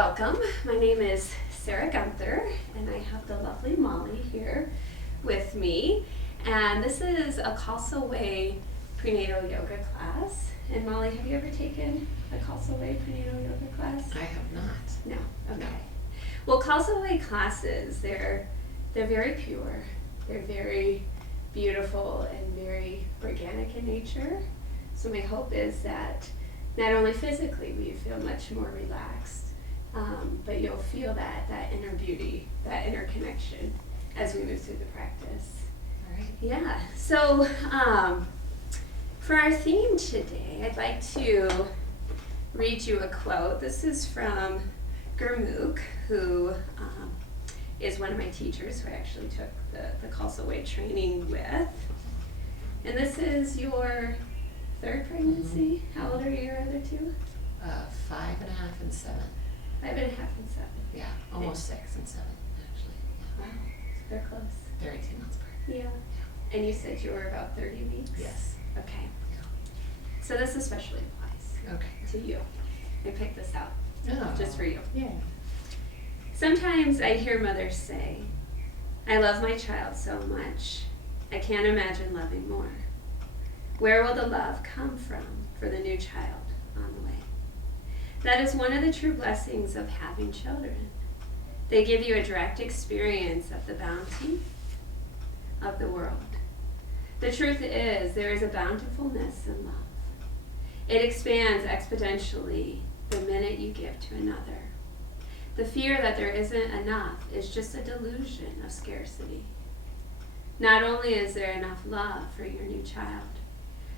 Welcome. My name is Sara Guenther, and I have the lovely Molly here with me. And this is a Khalsa Way prenatal yoga class. And Molly, have you ever taken a Khalsa Way prenatal yoga class? I have not. No. Okay. Well, Khalsa Way classes, they're very pure. They're very beautiful and very organic in nature. So my hope is that not only physically will you feel much more relaxed, but you'll feel that inner beauty, that inner connection as we move through the practice. All right. Yeah. So for our theme today, I'd like to read you a quote. This is from Guenther, who is one of my teachers who I actually took the Khalsa Way training with. And this is your third pregnancy. Mm-hmm. How old are your other two? 5.5 and 7. 5.5 and 7. Yeah, almost 6 and 7, actually. Yeah. Wow, they're close. They're 18 months apart. Yeah. And you said you were about 30 weeks? Yes. Okay. Yeah. So this especially applies to you. I picked this out just for you. Yeah. Sometimes I hear mothers say, I love my child so much, I can't imagine loving more. Where will the love come from for the new child on the way? That is one of the true blessings of having children. They give you a direct experience of the bounty of the world. The truth is, there is a bountifulness in love. It expands exponentially the minute you give to another. The fear that there isn't enough is just a delusion of scarcity. Not only is there enough love for your new child,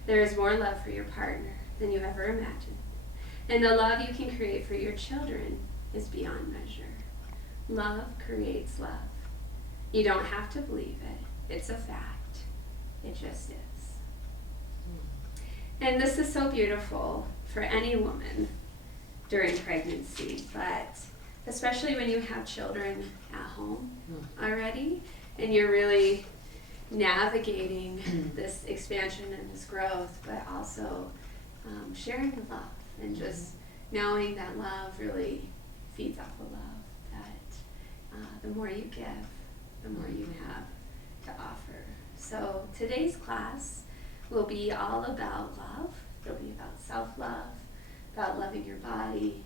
there is more love for your partner than you ever imagined. And the love you can create for your children is beyond measure. Love creates love. You don't have to believe it. It's a fact. It just is. And this is so beautiful for any woman during pregnancy, but especially when you have children at home already, and you're really navigating this expansion and this growth, but also sharing the love and just knowing that love really feeds off of love, that the more you give, the more you have to offer. So today's class will be all about love. It'll be about self-love, about loving your body,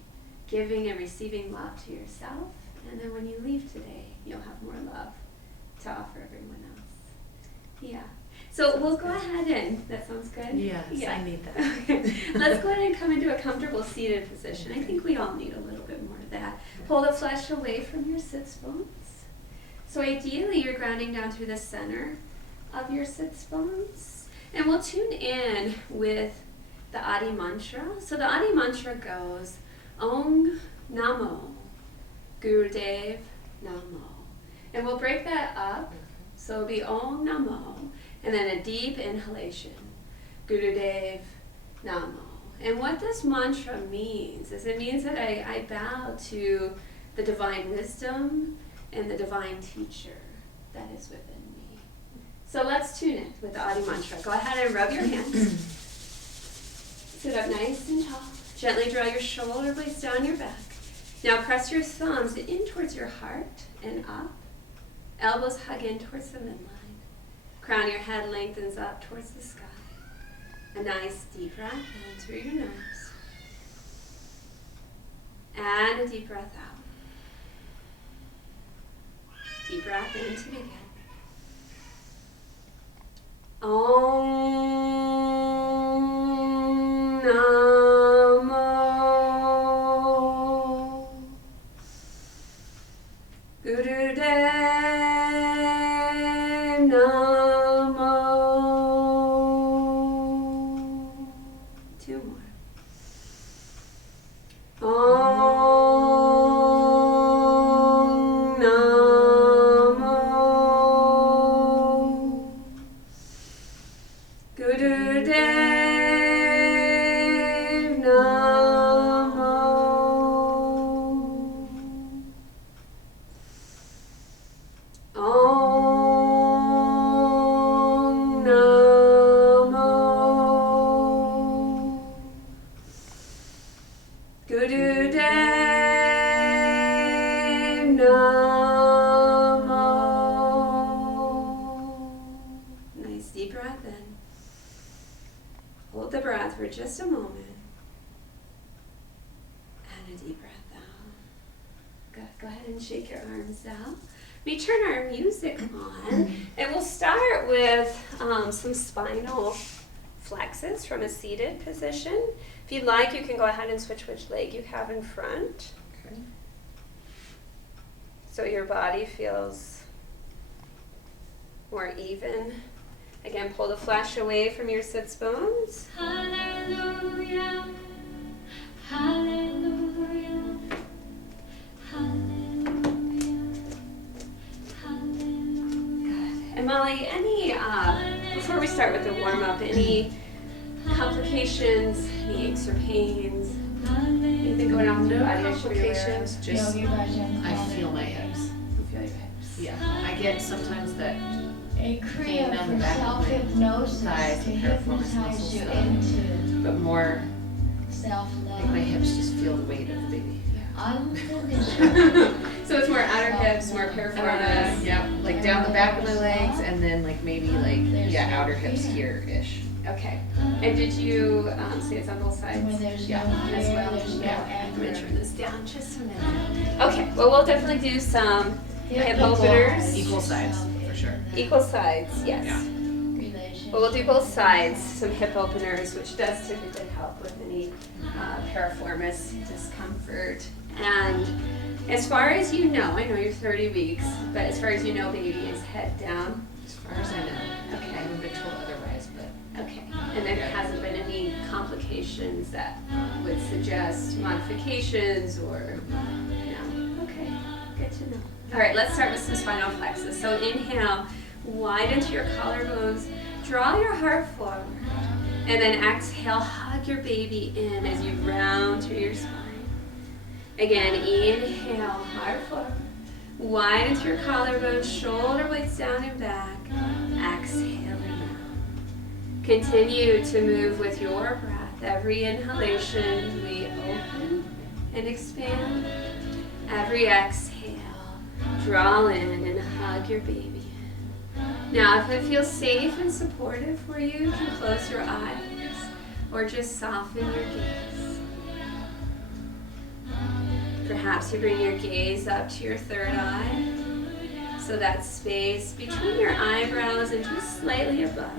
giving and receiving love to yourself, and then when you leave today, you'll have more love to offer everyone else. Yeah. So we'll go ahead and, that sounds good? Yes, yeah. I need that. Okay. Let's go ahead and come into a comfortable seated position. I think we all need a little bit more of that. Pull the flesh away from your sits bones. So ideally, you're grounding down through the center of your sits bones. And we'll tune in with the Adi mantra. So the Adi mantra goes, Om Namo Gurudev Namo. And we'll break that up. So it'll be Om Namo, and then a deep inhalation, Gurudev Namo. And what this mantra means is it means that I bow to the divine wisdom and the divine teacher that is within me. So let's tune in with the Adi mantra. Go ahead and rub your hands. Sit up nice and tall. Gently draw your shoulder blades down your back. Now press your thumbs in towards your heart and up. Elbows hug in towards the midline. Crown of your head lengthens up towards the sky. A nice deep breath in through your nose. And a deep breath out. Deep breath in to begin. Om Namo Gurudev Namo. 2 more. Om Namo Gurudev Namo. Om Namo Gurudev breath in. Hold the breath for just a moment. And a deep breath out. Good. Go ahead and shake your arms out. We turn our music on, and we'll start with some spinal flexes from a seated position. If you'd like, you can go ahead and switch which leg you have in front. Okay. So your body feels more even. Again, pull the flesh away from your sits bones. Hallelujah, hallelujah, hallelujah, hallelujah. And Molly, before we start with the warm-up, any complications, any aches or pains, anything going on with your body I should be aware of? Complications, just I feel my hips. You feel your hips. Yeah, I get sometimes that A pain down the back of my self-hypnosis thighs to and piriformis hypnotize muscles you stuff. into But more self-love. like my hips just feel the weight of the baby. Unconditional. So it's more outer hips, more piriformis. Yeah, like down the back of my legs and then like maybe like, yeah, outer hips here-ish. Okay. And did you say it's on both sides? When there's Yeah, no fear, as well. there's no I'm gonna anger. turn this down just a minute. Okay, well we'll definitely do some hip openers. Equalize Equal sides, for sure. Equal sides, yes. Yeah. relationship. Well, we'll do both sides, some hip openers, which does typically help with any piriformis discomfort. And as far as you know, I know you're 30 weeks, but as far as you know, baby is head down. As far as I know. I Okay. haven't been told otherwise, but Okay. And there hasn't been any complications that would suggest modifications or no. Okay. Good to know. All right, let's start with some spinal flexes. So inhale, widen to your collarbones, draw your heart forward, and then exhale, hug your baby in as you round through your spine. Again, inhale, heart forward, widen to your collarbones, shoulder blades down and back, exhale and round. Continue to move with your breath. Every inhalation, we open and expand. Every exhale, draw in and hug your baby in. Now, if it feels safe and supportive for you, you can close your eyes or just soften your gaze. Perhaps you bring your gaze up to your third eye, so that space between your eyebrows and just slightly above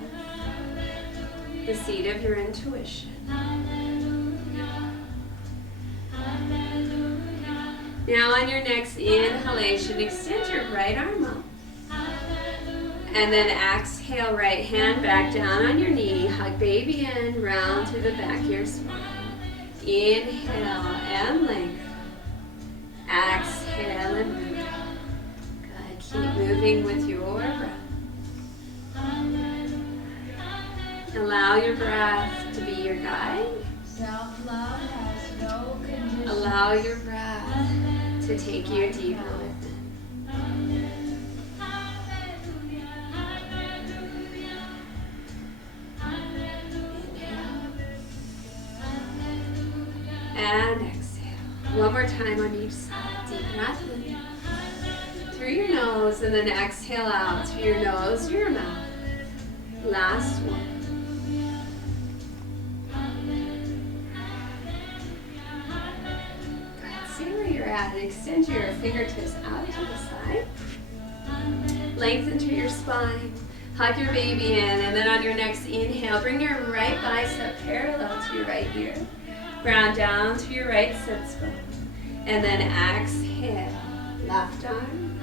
the seat of your intuition. Now on your next inhalation, extend your right arm up. And then exhale, right hand back down on your knee. Hug baby in, round through the back of your spine. Inhale and lengthen. Exhale and move. Good. Keep moving with your breath. Allow your breath to be your guide. Self-love has no conditions. Allow your breath to take you deeper within. Inhale. And exhale. One more time on each side. Deep breath in. Through your nose and then exhale out through your nose, your mouth. Last one. See where you're at and extend your fingertips out to the side. Lengthen through your spine. Hug your baby in, and then on your next inhale, bring your right bicep parallel to your right ear. Ground down to your right sits bone. And then exhale, left arm.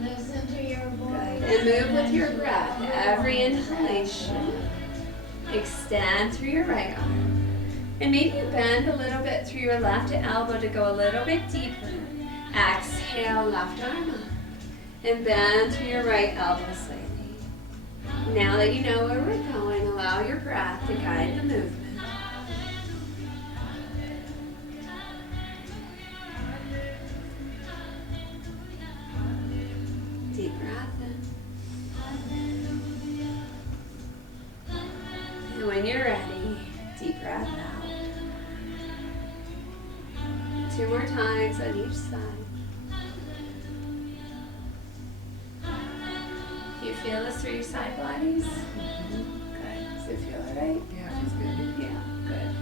Listen to your voice. And move with your breath. Every inhalation, extend through your right arm. And maybe you bend a little bit through your left elbow to go a little bit deeper. Exhale, left arm up. And bend through your right elbow slightly. Now that you know where we're going, allow your breath to guide the movement. Deep breath in. And when you're ready, deep breath out. 2 more times on each side. If you feel this through your side bodies? Good. Does it feel alright? Yeah, it feels good. Yeah, good.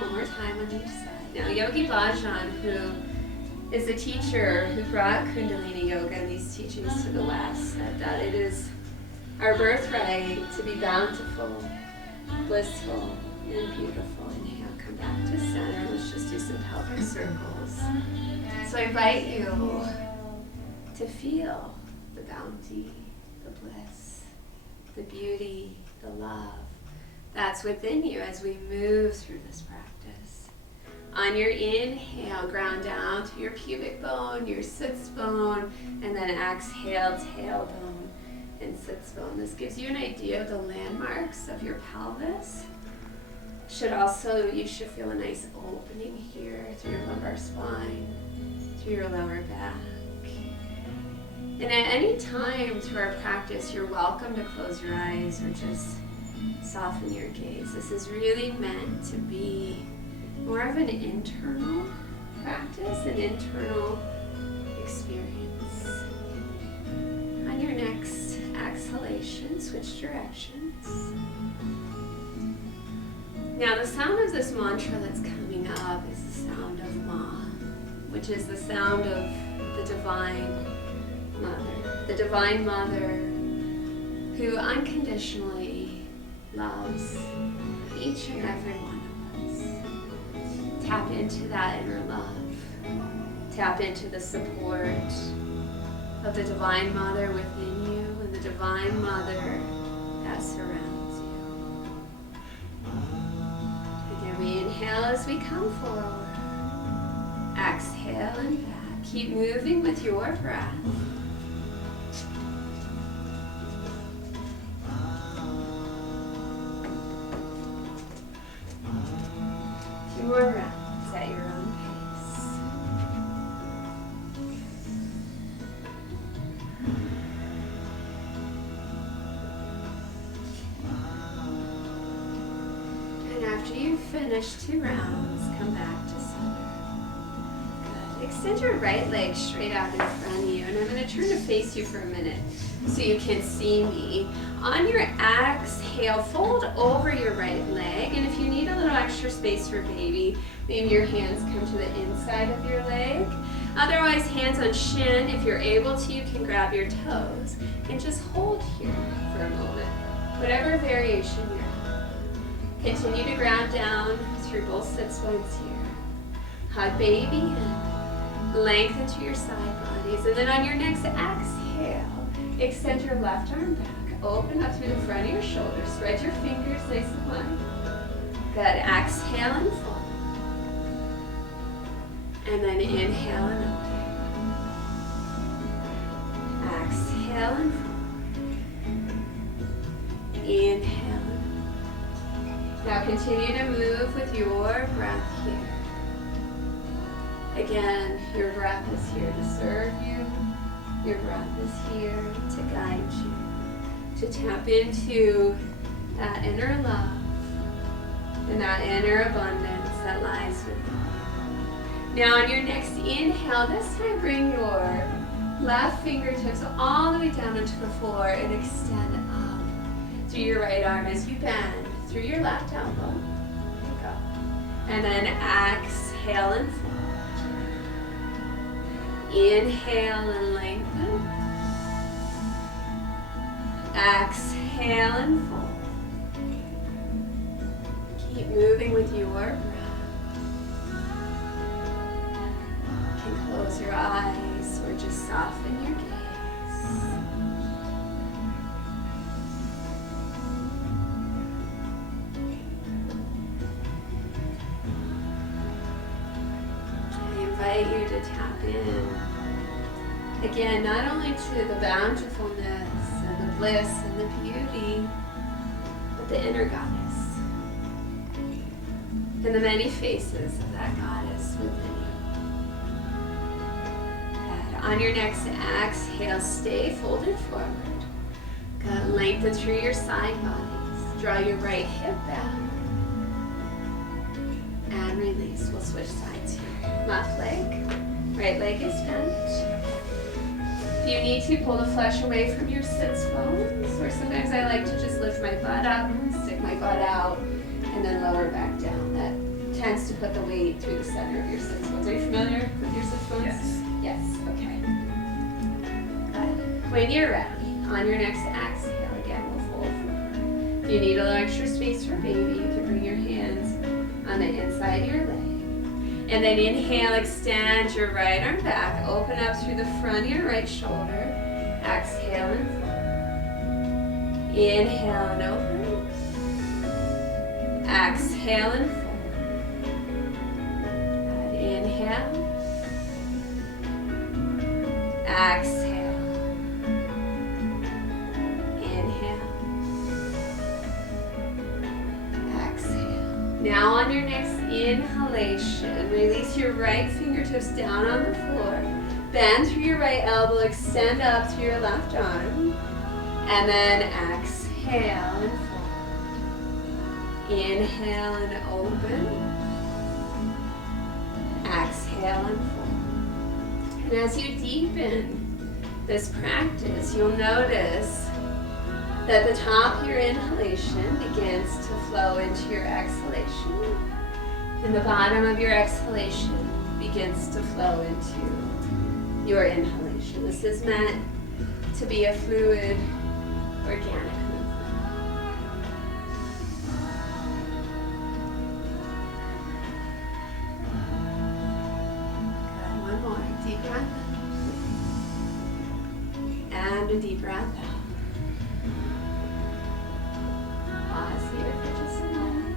One more time on each side. Now, Yogi Bhajan, who is a teacher who brought Kundalini Yoga and these teachings to the West, said that it is our birthright to be bountiful, blissful, and beautiful. Inhale, come back to center. Let's just do some pelvic circles. So I invite you to feel the bounty, the bliss, the beauty, the love that's within you as we move through this practice. On your inhale, ground down to your pubic bone, your sits bone, and then exhale, tailbone and sits bone. This gives you an idea of the landmarks of your pelvis. You should feel a nice opening here through your lumbar spine, through your lower back. And at any time through our practice, you're welcome to close your eyes or just soften your gaze. This is really meant to be more of an internal practice, an internal experience. On your next exhalation, switch directions. Now the sound of this mantra that's coming up is the sound of Ma, which is the sound of the Divine Mother. The Divine Mother who unconditionally loves each and every one of us. Tap into that inner love. Tap into the support of the Divine Mother within you and the Divine Mother that surrounds you. Again, we inhale as we come forward. Exhale and back. Keep moving with your breath. More breaths at your own pace. And after you've finished 2 rounds, come back to center. Good. Extend your right leg straight out in front of you, and I'm going to turn to face you for a minute so you can see me. On your exhale, fold over your right leg, and if you need a little extra space for baby, maybe your hands come to the inside of your leg. Otherwise, hands on shin. If you're able to, you can grab your toes and just hold here for a moment, whatever variation you're in. Continue to ground down through both sits bones here. Hug baby and lengthen to your side bodies, and then on your next exhale, extend your left arm back. Open up through the front of your shoulders. Spread your fingers nice and wide. Good. Exhale and fold. And then inhale and open. Exhale and fold. Inhale and open. Now continue to move with your breath here. Again, your breath is here to serve you. Your breath is here to guide you, to tap into that inner love and that inner abundance that lies within. Now on your next inhale, this time bring your left fingertips all the way down into the floor and extend up through your right arm as you bend through your left elbow. Go. And then exhale and fold. Inhale and lengthen. Exhale and fold. Keep moving with your breath. You can close your eyes or just soften your gaze. I invite you to tap in again, not only to the bountifulness and the bliss and the beauty, but the inner goddess and the many faces of that goddess within you. Good. On your next exhale, stay folded forward. Good. Lengthen through your side bodies. Draw your right hip back. And release. We'll switch sides here. Left leg. Right leg is bent. If you need to, pull the flesh away from your sits bones, or sometimes I like to just lift my butt up, stick my butt out, and then lower back down. That tends to put the weight through the center of your sits bones. Are you familiar with your sits bones? Yes. Yes, okay. Good. When you're ready, on your next exhale, again, we'll fold forward. If you need a little extra space for baby, you can bring your hands on the inside of your leg. And then inhale, extend your right arm back, open up through the front of your right shoulder. Exhale and fold. Inhale and open. Exhale and fold. Good. Inhale. Exhale. Inhale. Exhale. Now on your next inhalation, release your right fingertips down on the floor. Bend through your right elbow, extend up through your left arm. And then exhale and fold. Inhale and open. Exhale and fold. And as you deepen this practice, you'll notice that the top of your inhalation begins to flow into your exhalation, and the bottom of your exhalation begins to flow into your inhalation. This is meant to be a fluid, organic movement. Good, one more. Deep breath in. And a deep breath out. Pause here for just a moment.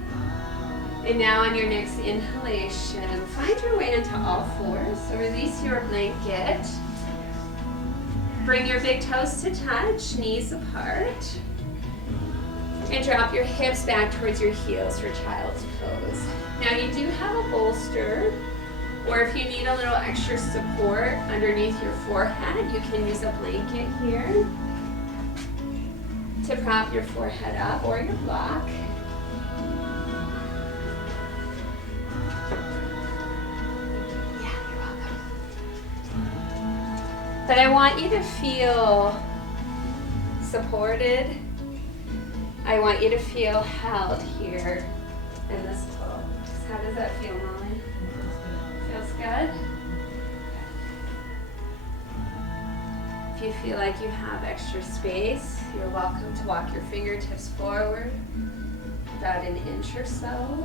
And now on your next inhalation, find your way into all fours. So release your blanket. Bring your big toes to touch, knees apart. And drop your hips back towards your heels for child's pose. Now you do have a bolster, or if you need a little extra support underneath your forehead, you can use a blanket here to prop your forehead up, or your block. Yeah, you're welcome. But I want you to feel supported. I want you to feel held here in this pose. How does that feel, Molly? Feels good? If you feel like you have extra space, you're welcome to walk your fingertips forward about an inch or so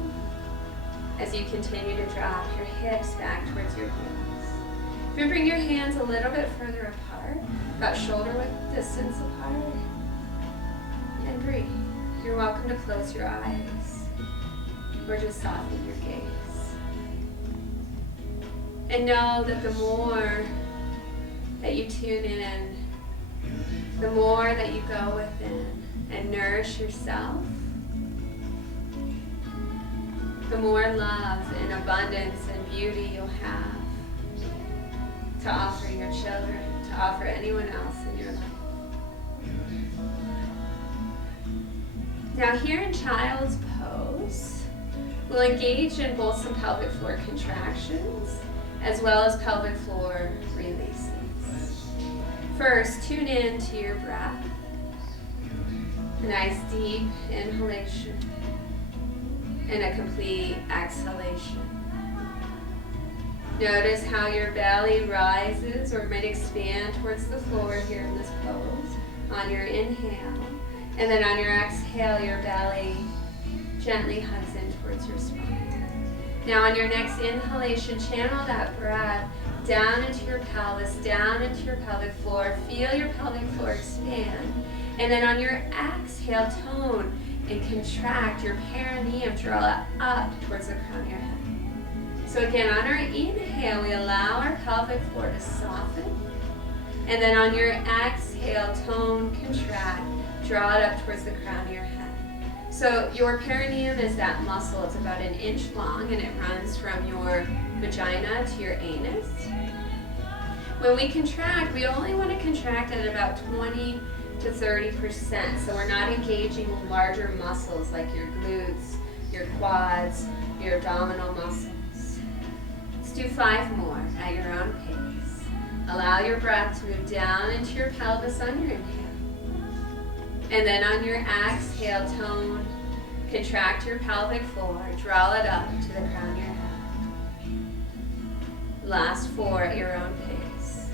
as you continue to drop your hips back towards your heels. You can bring your hands a little bit further apart, about shoulder width distance apart, and breathe. You're welcome to close your eyes or just soften your gaze. And know that the more that you tune in, the more that you go within and nourish yourself, the more love and abundance and beauty you'll have to offer your children, to offer anyone else in your life. Now here in child's pose, we'll engage in both some pelvic floor contractions as well as pelvic floor releases. First, tune in to your breath. A nice deep inhalation and a complete exhalation. Notice how your belly rises or might expand towards the floor here in this pose on your inhale. And then on your exhale, your belly gently hugs in towards your spine. Now on your next inhalation, channel that breath down into your pelvis, down into your pelvic floor. Feel your pelvic floor expand. And then on your exhale, tone and contract your perineum, draw up towards the crown of your head. So again, on our inhale, we allow our pelvic floor to soften. And then on your exhale, tone, contract, draw it up towards the crown of your head. So your perineum is that muscle. It's about 1 inch long and it runs from your vagina to your anus. When we contract, we only want to contract at about 20 to 30%. So we're not engaging larger muscles like your glutes, your quads, your abdominal muscles. It's do 5 more at your own pace. Allow your breath to move down into your pelvis on your inhale. And then on your exhale, tone, contract your pelvic floor, draw it up to the crown of your head. Last 4 at your own pace.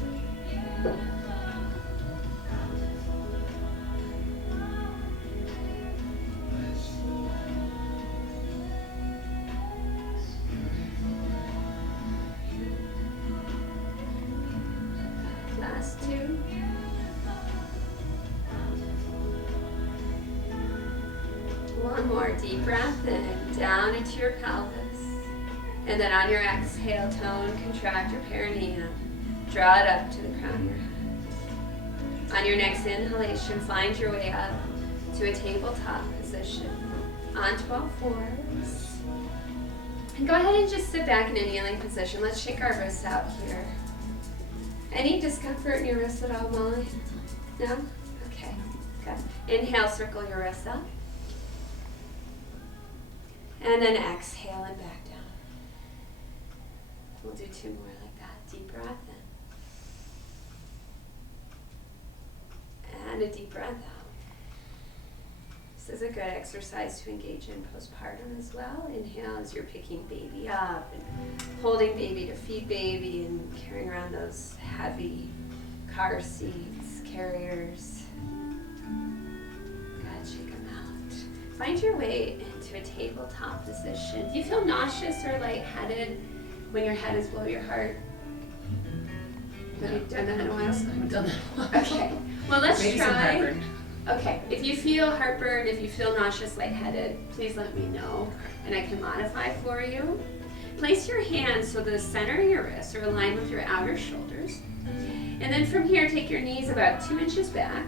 Last 2. One more deep breath in, down into your pelvis. And then on your exhale, tone, contract your perineum. Draw it up to the crown of your head. On your next inhalation, find your way up to a tabletop position on 12 fours. And go ahead and just sit back in a kneeling position. Let's shake our wrists out here. Any discomfort in your wrists at all, Molly? No? Okay, good. Inhale, circle your wrists up. And then exhale and back down. We'll do 2 more like that. Deep breath in. And a deep breath out. This is a good exercise to engage in postpartum as well. Inhale as you're picking baby up and holding baby to feed baby and carrying around those heavy car seats, carriers. Good, shake them out. Find your way into a tabletop position. Do you feel nauseous or lightheaded when your head is below your heart? Have you done that in a while? I haven't done that in a while. Okay. Well, let's Maybe some try. heartburn. Okay. If you feel heartburn, if you feel nauseous, lightheaded, please let me know, and I can modify for you. Place your hands so the center of your wrists are aligned with your outer shoulders. And then from here, take your knees about 2 inches back.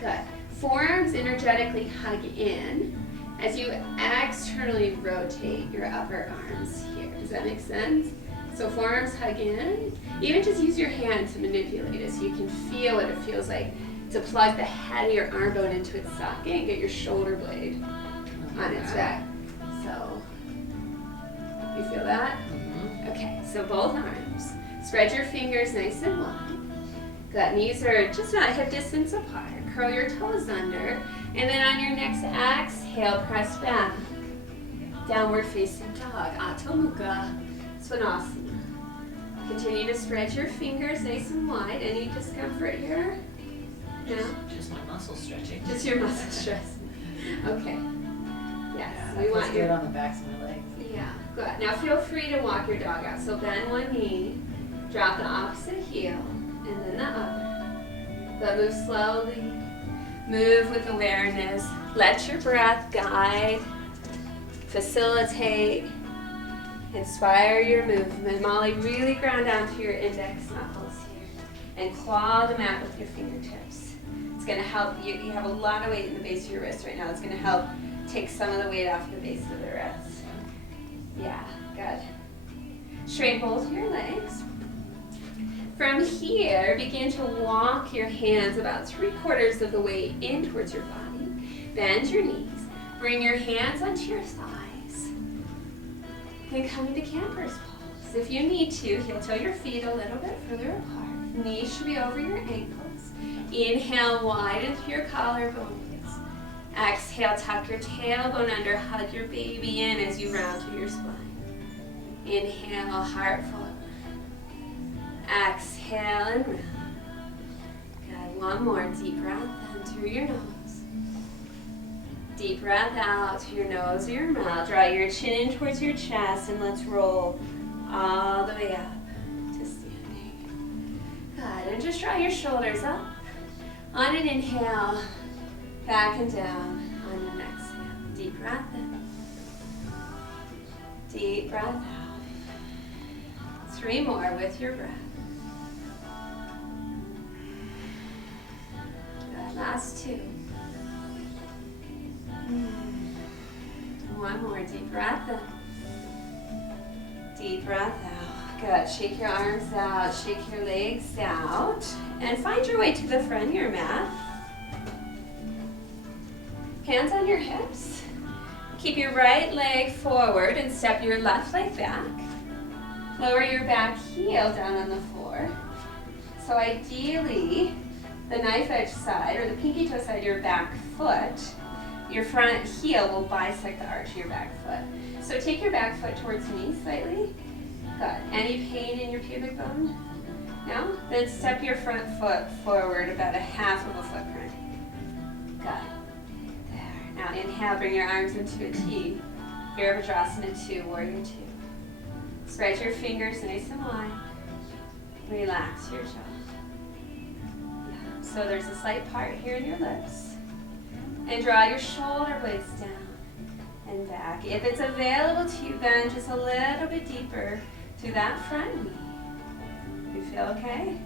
Good. Forearms energetically hug in as you externally rotate your upper arms here. Does that make sense? So forearms hug in. Even just use your hand to manipulate it so you can feel what it feels like to plug the head of your arm bone into its socket and get your shoulder blade on its back. So, you feel that? Mm-hmm. Okay, so both arms. Spread your fingers nice and wide. Good, knees are just about hip distance apart. Curl your toes under. And then on your next exhale, press back. Downward facing dog, Adho Mukha Svanasana. Continue to spread your fingers nice and wide. Any discomfort here? No? Just my muscles stretching. Just your muscle stress. Okay. Yes, Yeah, we that want feels your... good on the backs of my legs. Yeah, good. Now feel free to walk your dog out. So bend one knee, drop the opposite heel, and then the other. But move slowly. Move with awareness. Let your breath guide, facilitate, inspire your movement. Molly, really ground down to your index knuckles here and claw the mat with your fingertips. It's going to help you. You have a lot of weight in the base of your wrist right now. It's going to help take some of the weight off the base of the wrist. Yeah, good. Straighten both your legs. From here, begin to walk your hands about 3/4 of the way in towards your body. Bend your knees. Bring your hands onto your thighs. Then come into camper's pose. If you need to, heel toe your feet a little bit further apart. Knees should be over your ankles. Inhale, widen through your collarbones. Exhale, tuck your tailbone under, hug your baby in as you round through your spine. Inhale, heart forward. Exhale and round. Good. One more deep breath in through your nose. Deep breath out through your nose or your mouth. Draw your chin in towards your chest and let's roll all the way up to standing. Good. And just draw your shoulders up. On an inhale, back and down. On an exhale. Deep breath in. Deep breath out. 3 more with your breath. Good. Last 2. One more deep breath in. Deep breath out. Good. Shake your arms out. Shake your legs out. And find your way to the front of your mat. Hands on your hips. Keep your right leg forward and step your left leg back. Lower your back heel down on the floor. So ideally, the knife edge side or the pinky toe side of your back foot, your front heel will bisect the arch of your back foot. So take your back foot towards me slightly. Good. Any pain in your pubic bone? No? Then step your front foot forward about a half of a footprint. Good. There. Now inhale, bring your arms into a T. Virabhadrasana 2, Warrior 2. Spread your fingers nice and wide. Relax your jaw. Yeah. So there's a slight part here in your lips. And draw your shoulder blades down and back. If it's available to you, bend just a little bit deeper to that front knee. You feel okay?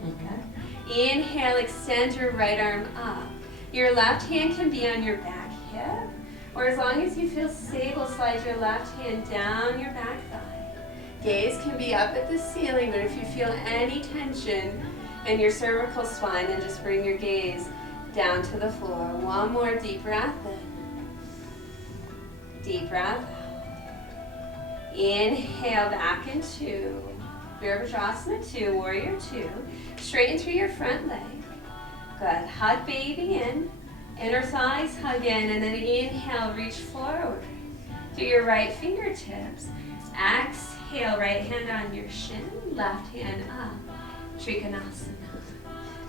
Okay. Inhale, extend your right arm up. Your left hand can be on your back hip, or as long as you feel stable, slide your left hand down your back thigh. Gaze can be up at the ceiling, but if you feel any tension in your cervical spine, then just bring your gaze down to the floor. One more deep breath in. Deep breath out. Inhale back into Virabhadrasana 2, Warrior 2. Straighten through your front leg. Good. Hug baby in. Inner thighs hug in, and then inhale, reach forward to your right fingertips. Exhale, right hand on your shin, left hand up. Trikonasana.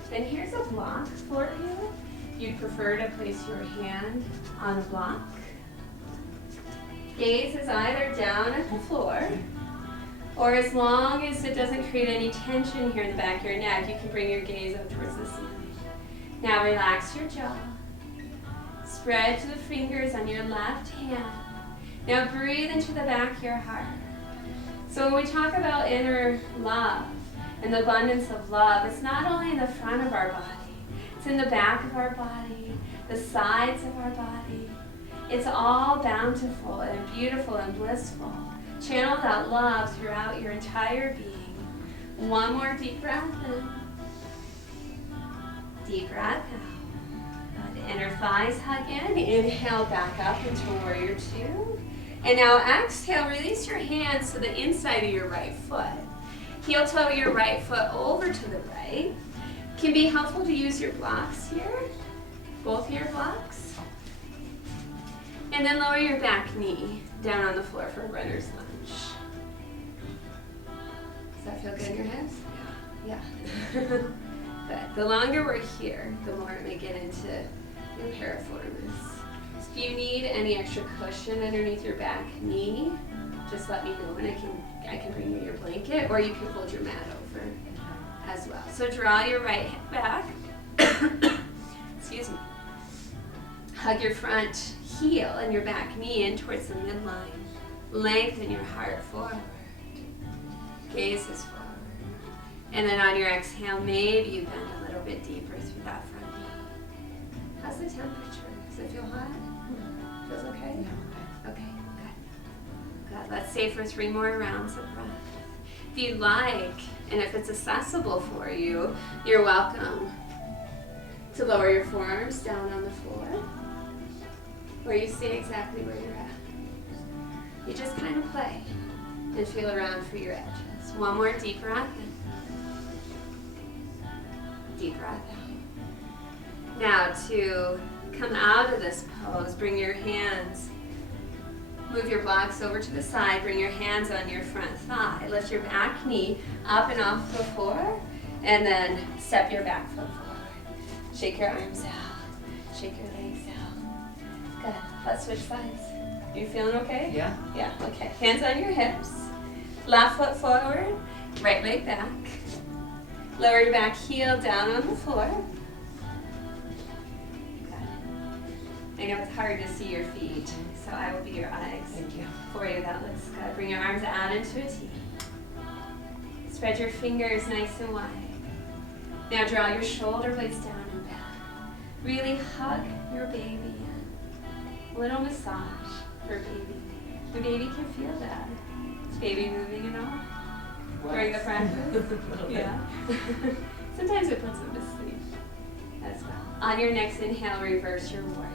Then here's a block for you. If you'd prefer to place your hand on a block. Gaze is either down at the floor, or as long as it doesn't create any tension here in the back of your neck, you can bring your gaze up towards the ceiling. Now relax your jaw. Spread the fingers on your left hand. Now breathe into the back of your heart. So when we talk about inner love and the abundance of love, it's not only in the front of our body, it's in the back of our body, the sides of our body. It's all bountiful and beautiful and blissful. Channel that love throughout your entire being. One more deep breath in. Deep breath out. Good. Inner thighs hug in. Inhale back up into Warrior 2. And now exhale, release your hands to the inside of your right foot. Heel toe your right foot over to the right. Can be helpful to use your blocks here, both your blocks. And then lower your back knee down on the floor for runner's lunge. Does that feel good in your hips? Yeah. Good. The longer we're here, the more it may get into your piriformis. If you need any extra cushion underneath your back knee, just let me know and I can bring you your blanket, or you can fold your mat over as well. So draw your right hip back. Excuse me. Hug your front heel and your back knee in towards the midline. Lengthen your heart forward. Gaze is forward. And then on your exhale, maybe you bend a little bit deeper through that front knee. How's the temperature? Does it feel hot? Feels okay? Yeah. Okay, good. Good. Let's stay for 3 more rounds of breath. If you'd like, and if it's accessible for you, you're welcome to lower your forearms down on the floor, or you stay exactly where you're at. You just kind of play and feel around for your edges. One more deep breath in. Deep breath out. Now to come out of this pose, bring your hands, move your blocks over to the side, bring your hands on your front thigh, lift your back knee up and off the floor, and then step your back foot forward. Shake your arms out, shake your legs out. Good. Let's switch sides. You feeling okay? Yeah. Yeah, okay. Hands on your hips, left foot forward, right leg back. Lower your back heel down on the floor. I know it's hard to see your feet, so I will be your eyes. Thank you. For you, that looks good. Bring your arms out into a T. Spread your fingers nice and wide. Now draw your shoulder blades down and back. Really hug your baby in. A little massage for baby. The baby can feel that. Is baby moving at all? During the practice? Yeah. Sometimes it puts them to sleep as well. On your next inhale, reverse your warrior.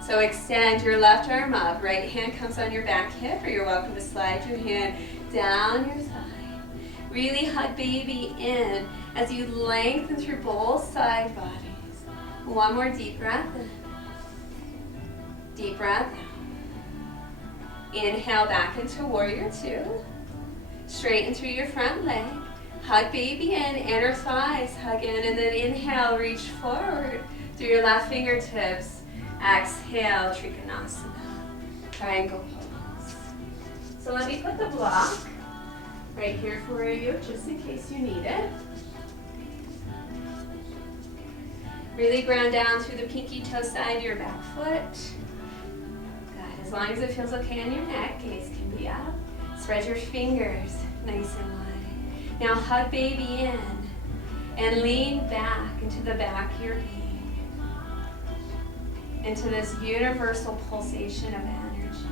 So extend your left arm up. Right hand comes on your back hip, or you're welcome to slide your hand down your thigh. Really hug baby in as you lengthen through both side bodies. One more deep breath in. Deep breath out. Inhale back into warrior two. Straighten through your front leg. Hug baby in, inner thighs hug in, and then inhale, reach forward through your left fingertips. Exhale, Trikonasana, triangle pose. So let me put the block right here for you, just in case you need it. Really ground down through the pinky toe side of your back foot. Good, as long as it feels okay on your neck, gaze can be up. Spread your fingers nice and wide. Now hug baby in and lean back into the back of your being, into this universal pulsation of energy,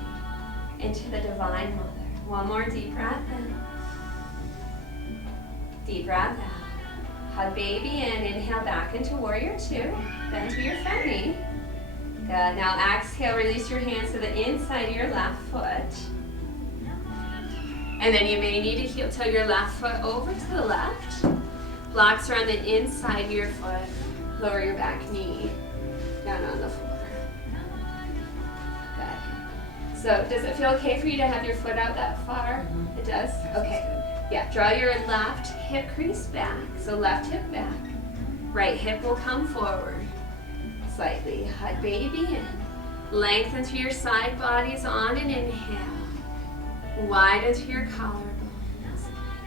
into the Divine Mother. One more deep breath in. Deep breath out. Hug baby in, inhale back into warrior two, bend to your front knee. Good, now exhale, release your hands to the inside of your left foot. And then you may need to heel toe your left foot over to the left. Blocks are on the inside of your foot. Lower your back knee down on the floor. Good. So does it feel okay for you to have your foot out that far? It does? Okay. Yeah, draw your left hip crease back. So left hip back. Right hip will come forward slightly. Hug baby in. Lengthen through your side bodies on an inhale. Widen through your collarbones.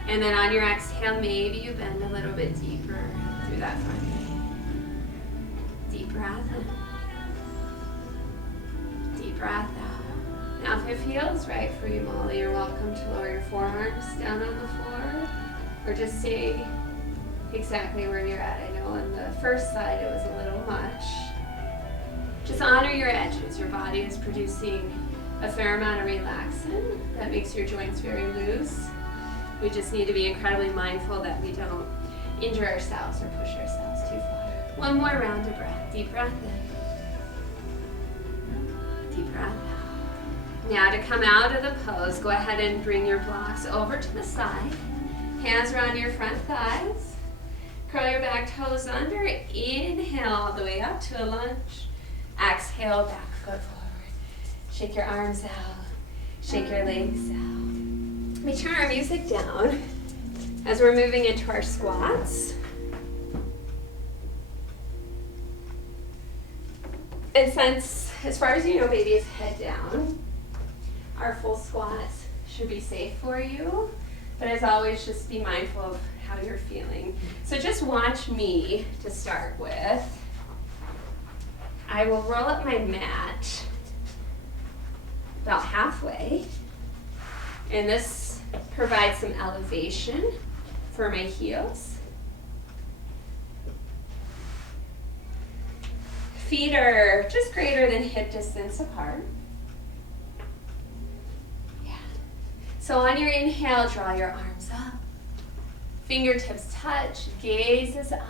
And then on your exhale, maybe you bend a little bit deeper through that front knee. Deep breath in. Deep breath out. Now if it feels right for you, Molly, you're welcome to lower your forearms down on the floor or just stay exactly where you're at. I know on the first side it was a little much. Just honor your edges. Your body is producing a fair amount of relaxin that makes your joints very loose. We just need to be incredibly mindful that we don't injure ourselves or push ourselves too far. One more round of breath. Deep breath in. Deep breath out. Now to come out of the pose, go ahead and bring your blocks over to the side. Hands around your front thighs. Curl your back toes under. Inhale all the way up to a lunge. Exhale, back foot forward. Shake your arms out, shake your legs out. We turn our music down as we're moving into our squats. And since, as far as you know, baby is head down, our full squats should be safe for you. But as always, just be mindful of how you're feeling. So just watch me to start with. I will roll up my mat about halfway, and this provides some elevation for my heels. Feet are just greater than hip distance apart. Yeah. So on your inhale, draw your arms up. Fingertips touch, gaze is up.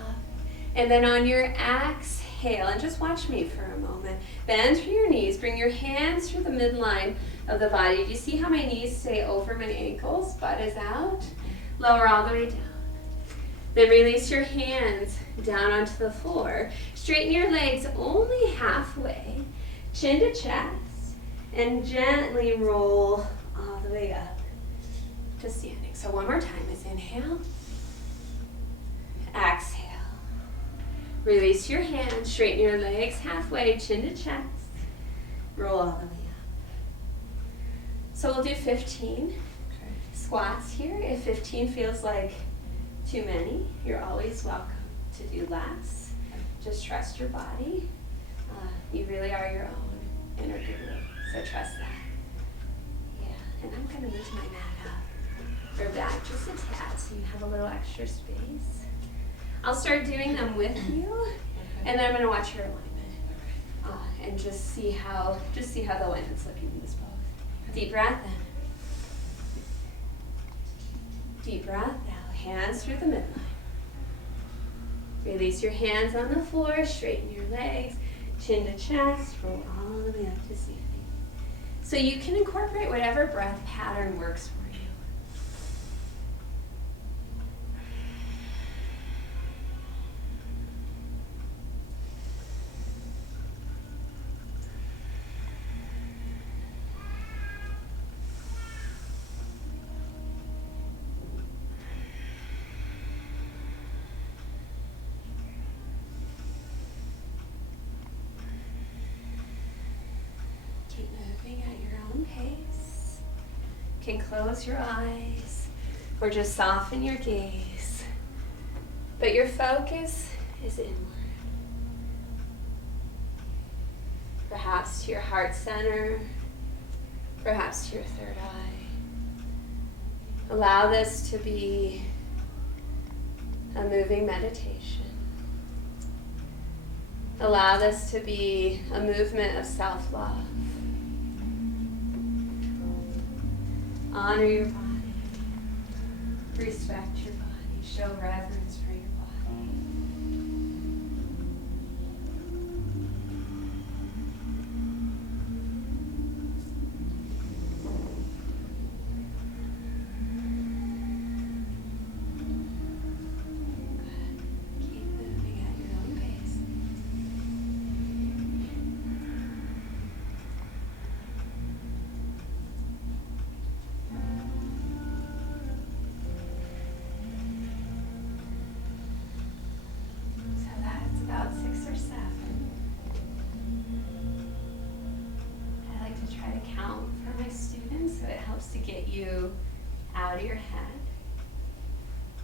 And then on your exhale, and just watch me for a moment, bend through your knees, bring your hands through the midline of the body. Do you see how my knees stay over my ankles? Butt is out. Lower all the way down. Then release your hands down onto the floor. Straighten your legs only halfway, chin to chest, and gently roll all the way up to standing. So one more time is inhale, exhale. Release your hands, straighten your legs halfway, chin to chest, roll all the way up. So we'll do 15 squats here. If 15 feels like too many, you're always welcome to do less. Just trust your body. You really are your own inner guru, so trust that. Yeah, and I'm gonna move my mat up or back just a tad so you have a little extra space. I'll start doing them with you, and then I'm going to watch your alignment and just see how the alignment's looking in this pose. Deep breath in. Deep breath out. Hands through the midline. Release your hands on the floor. Straighten your legs. Chin to chest. Roll all the way up to standing. So you can incorporate whatever breath pattern works for you. pace. You can close your eyes or just soften your gaze. But your focus is inward. Perhaps to your heart center, perhaps to your third eye. Allow this to be a moving meditation. Allow this to be a movement of self-love. Honor your body. Respect your body. Show reverence for your body. Good. Keep moving at your own pace. So that's about 6 or 7. I like to try to count for my students so it helps to get you out of your head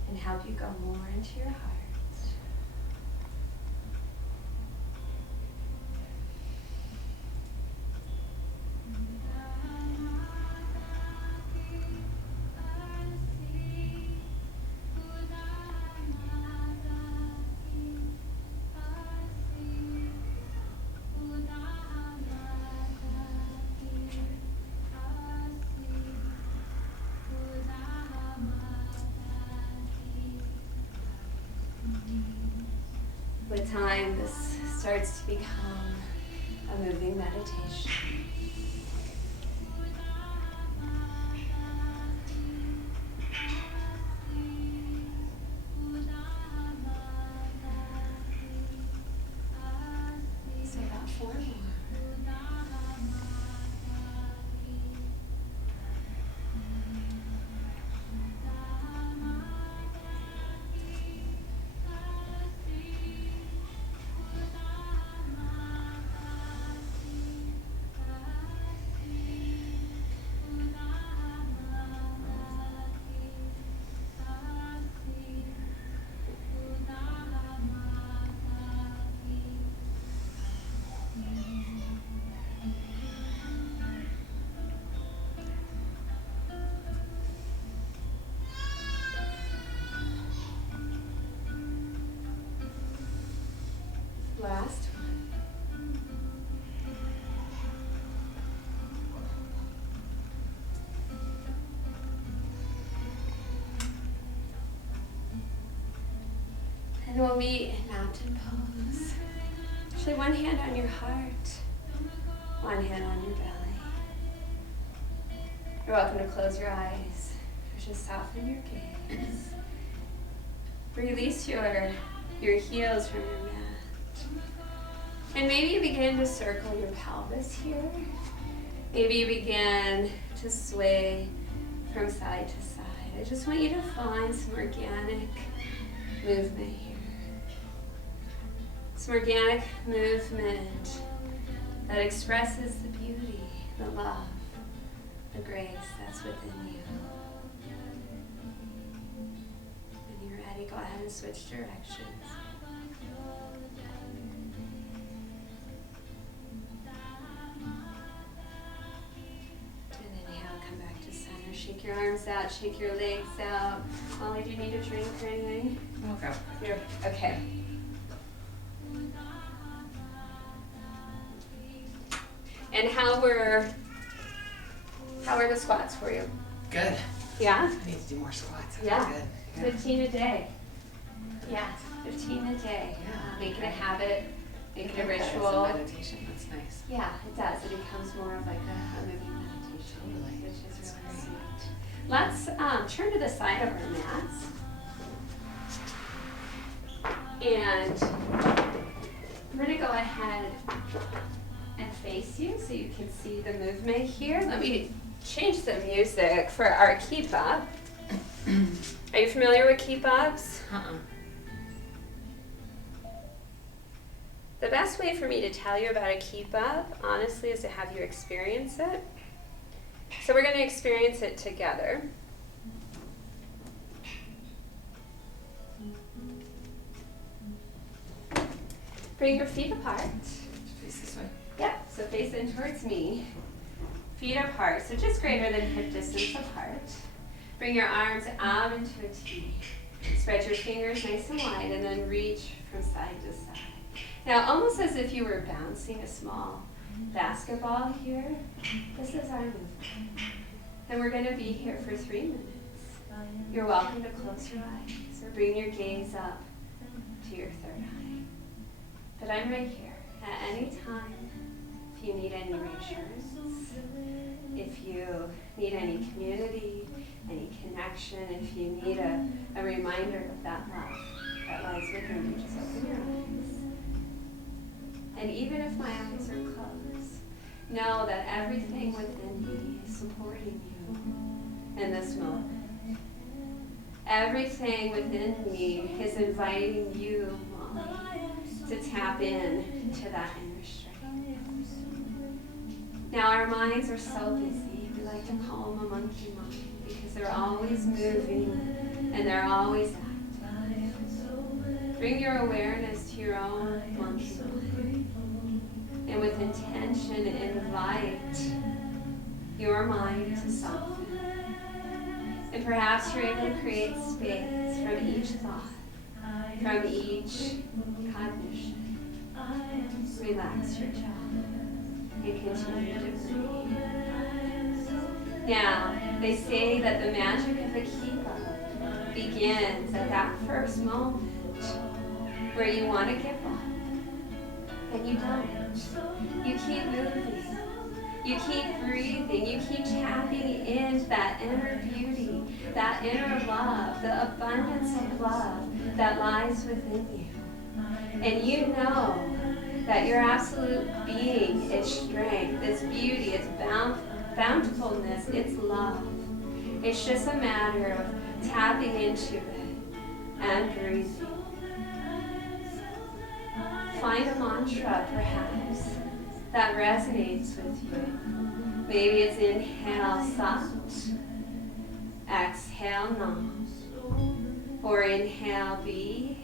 and help you go more into your heart. With time, this starts to become a moving meditation. So about 4 more. Last one. And we'll meet in mountain pose. Actually, one hand on your heart, one hand on your belly. You're welcome to close your eyes or just soften your gaze. Release your heels from your mat. And maybe you begin to circle your pelvis here. Maybe you begin to sway from side to side. I just want you to find some organic movement here. Some organic movement that expresses the beauty, the love, the grace that's within you. When you're ready, go ahead and switch directions. Shake your arms out, shake your legs out. Molly, do you need a drink or anything? Okay. Here. Okay. And how were the squats for you? Good. Yeah? I need to do more squats. Yeah. Good. Yeah. 15 a day. Yeah, 15 a day. Yeah. Make it a habit, make it a As ritual. a meditation, that's nice. Yeah, it does. It becomes more of like a moving meditation, Totally. which is That's really great. sweet. Let's turn to the side of our mats. And I'm going to go ahead and face you so you can see the movement here. Let me change the music for our keep up. Are you familiar with keep ups? The best way for me to tell you about a keep up, honestly, is to have you experience it. So we're going to experience it together. Bring your feet apart. Face this way. Yeah, so face in towards me. Feet apart, so just greater than hip distance apart. Bring your arms out into a T. Spread your fingers nice and wide and then reach from side to side. Now, almost as if you were bouncing a small basketball here, this is our movement. And we're going to be here for 3 minutes. You're welcome to close your eyes or bring your gaze up to your third eye. But I'm right here at any time if you need any reassurance, if you need any community, any connection, if you need a reminder of that love that lies within you, just open your eyes. And even if my eyes are closed, know that everything within me is supporting you in this moment. Everything within me is inviting you, Molly, to tap in to that inner strength. Now our minds are so busy, we like to call them a monkey mind because they're always moving and they're always active. Bring your awareness to your own monkey mind and with intention invite your mind to soften. And perhaps you're able to create space from each thought, from each cognition. Relax your jaw and continue to breathe. Now, they say that the magic of a keep-up begins at that first moment where you want to give up, and you don't. You keep moving. You keep breathing. You keep tapping into that inner beauty, that inner love, the abundance of love that lies within you. And you know that your absolute being is strength, it's beauty, it's bountifulness, it's love. It's just a matter of tapping into it and breathing. Find a mantra, perhaps, that resonates with you. Maybe it's inhale Sat, exhale Nam, or inhale Be,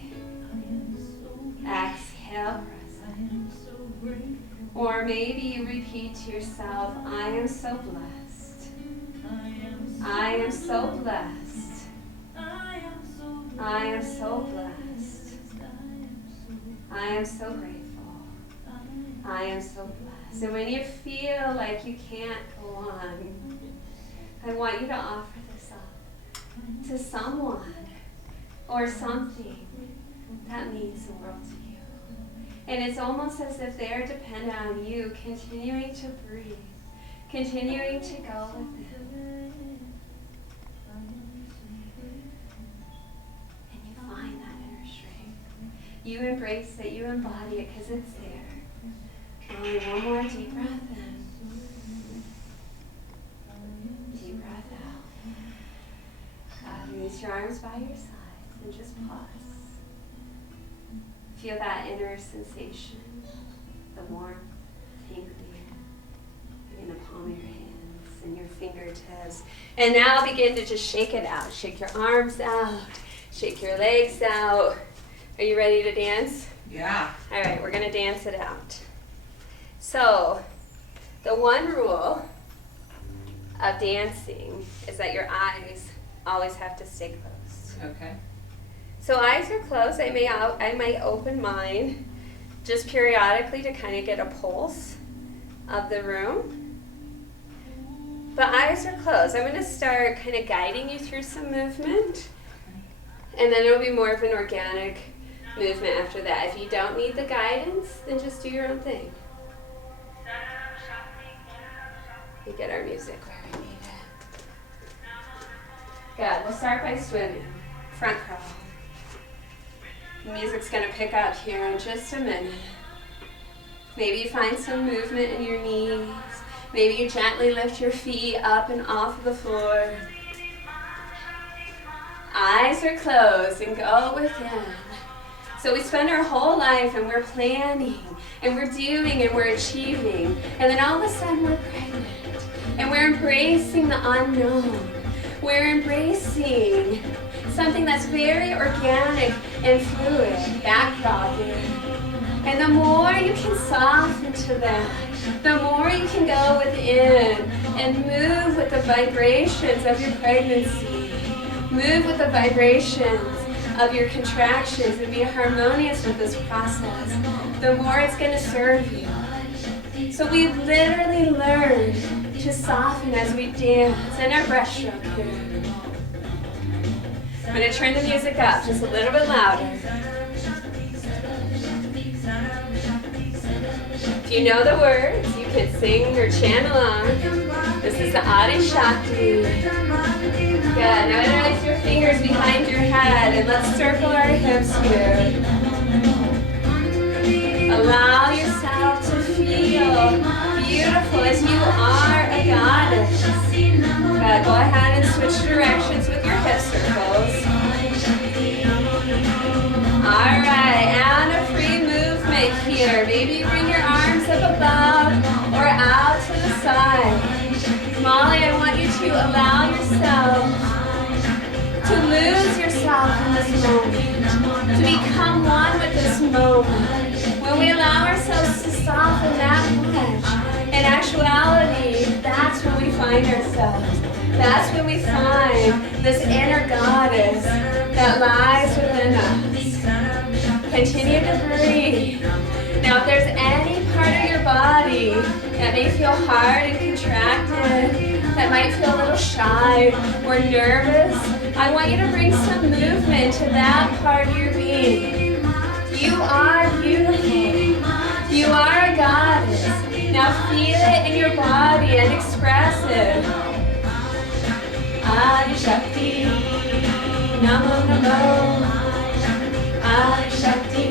exhale Present. Or maybe you repeat to yourself, I am so blessed. I am so blessed. I am so blessed. I am so grateful. I am so blessed. And when you feel like you can't go on, I want you to offer this up to someone or something that means the world to you. And it's almost as if they're dependent on you continuing to breathe, continuing to go with them. And you find that inner strength. You embrace it, you embody it because it's there. Only one more deep breath in. Deep breath out. Release your arms by your sides and just pause. Feel that inner sensation, the warmth, tingling in the palm of your hands and your fingertips. And now begin to just shake it out. Shake your arms out. Shake your legs out. Are you ready to dance? Yeah. All right, we're going to dance it out. So, the one rule of dancing is that your eyes always have to stay closed. Okay. So eyes are closed. I might open mine just periodically to kind of get a pulse of the room. But eyes are closed. I'm going to start kind of guiding you through some movement. And then it'll be more of an organic movement after that. If you don't need the guidance, then just do your own thing. We get our music where we need it. Good. We'll start by swimming. Front crawl. The music's going to pick up here in just a minute. Maybe you find some movement in your knees. Maybe you gently lift your feet up and off of the floor. Eyes are closed and go within. So we spend our whole life and we're planning and we're doing and we're achieving. And then all of a sudden we're pregnant. And we're embracing the unknown. We're embracing something that's very organic and fluid, back rocking. And the more you can soften to that, the more you can go within and move with the vibrations of your pregnancy. Move with the vibrations of your contractions and be harmonious with this process, the more it's going to serve you. So we literally learn to soften as we dance in our breaststroke here. I'm going to turn the music up just a little bit louder. If you know the words, you can sing or chant along. This is the Adi Shakti. Good. Now interlace your fingers behind your head and let's circle our hips here. Allow yourself to feel beautiful as you are a goddess. Good. Go ahead and switch directions with your hip circles. Alright, and a free movement here. Maybe bring your arms up above or out to the side. Molly, I want you to allow yourself to lose yourself in this moment, to become one with this moment. When we allow ourselves to soften that much, in actuality, that's when we find ourselves. That's when we find this inner goddess that lies within us. Continue to breathe. Now, if there's any part of your body that may feel hard and contracted, that might feel a little shy or nervous, I want you to bring some movement to that part of your being. You are beautiful. You are a goddess. Now feel it in your body and express it. Adi Shakti, Namo Namo. Adi Shakti,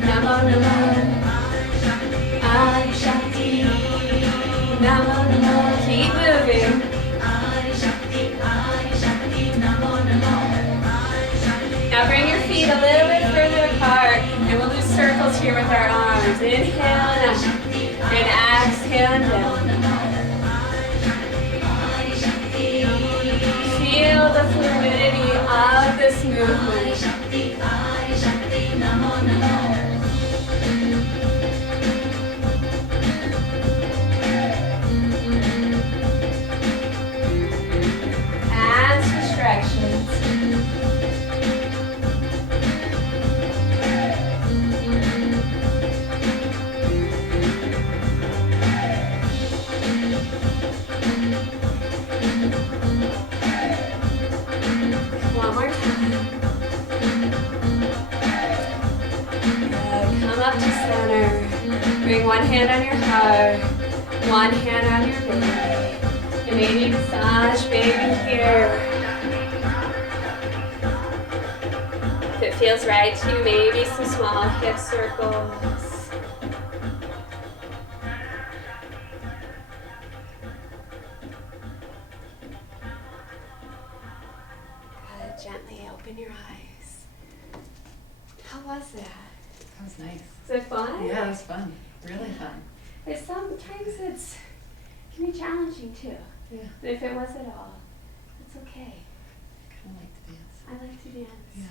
Namo Namo. Adi Shakti, Namo Namo. Keep moving. Now bring your feet a little bit further apart and we'll do circles here with our arms. Inhale and up. And exhale and down. Feel the fluidity of this movement. And switch directions. One more time. Good. Come up to center. Bring one hand on your heart, one hand on your baby. And maybe massage baby here. If it feels right to you, maybe some small hip circles. Good. Gently open your eyes. How was that? That was nice. Is it fun? Yeah, it was fun. Really fun. Sometimes it can be challenging too. Yeah. But if it was at all, it's okay. I kind of like to dance. I like to dance. Yeah.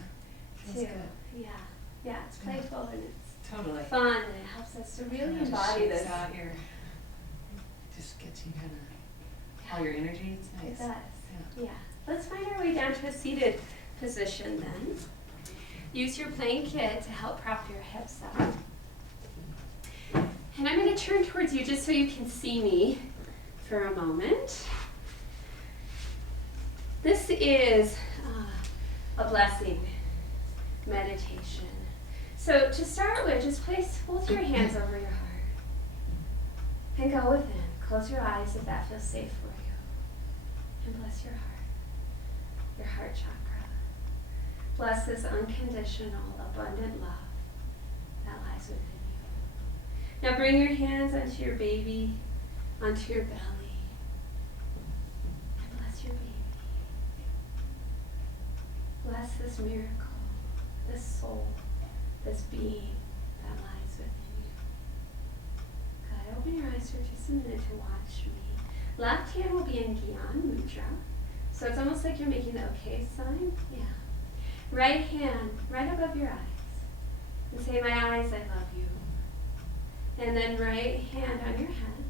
Feels too. good. Yeah. Yeah, it's playful and it's Totally. fun and it helps us to really Kinda just embody shakes this. out your, just gets you kind of, all your energy. It's nice. It does. Yeah. Yeah. Let's find our way down to a seated position then. Use your blanket to help prop your hips up. And I'm going to turn towards you just so you can see me for a moment. This is a blessing meditation. So to start with, just place both your hands over your heart and go within. Close your eyes if that feels safe for you. And bless your heart chakra. Bless this unconditional, abundant love that lies within you. Now bring your hands onto your baby, onto your belly, and bless your baby. Bless this miracle, this soul, this being that lies within you. Good. Open your eyes for just a minute to watch me. Left hand will be in Gyan Mudra. So it's almost like you're making the okay sign. Yeah. Right hand right above your eyes. And say, my eyes, I love you. And then right hand on your head.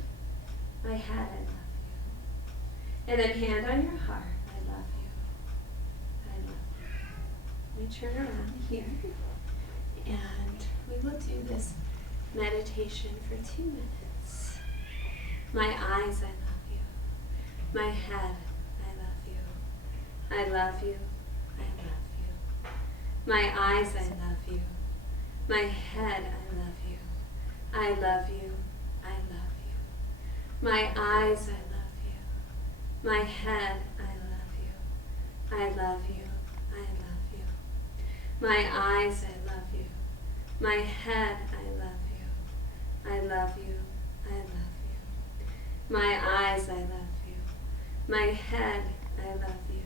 My head, I love you. And then hand on your heart. I love you. I love you. Let me turn around here. And we will do this meditation for 2 minutes. My eyes, I love you. My head, I love you. I love you. I love you. My eyes, I love you. My head, I love you. I love you. I love you. My eyes, I love you. My head, I love you. I love you. I love you. My eyes, I love you. My head, I love you. I love you. I love you. My eyes, I love you. My head, I love you.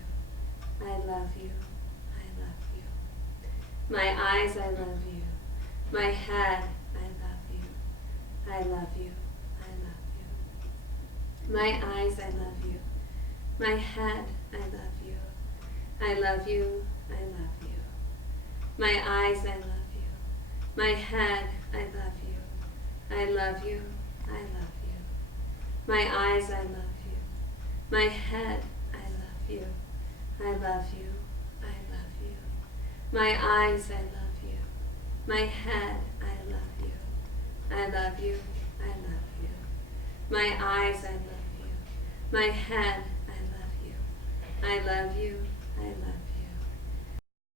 I love you. I love you. My eyes, I love you. My head, I love you. I love you. I love you. My eyes, I love you. My head, I love you. I love you. I love you. My eyes, I love you. My head, I love you. I love you. I love you. My eyes, I love you. My head, I love you. I love you. I love you. My eyes, I love you. My head, I love you. I love you. I love you. My eyes, I love you. My head, I love you. I love you. I love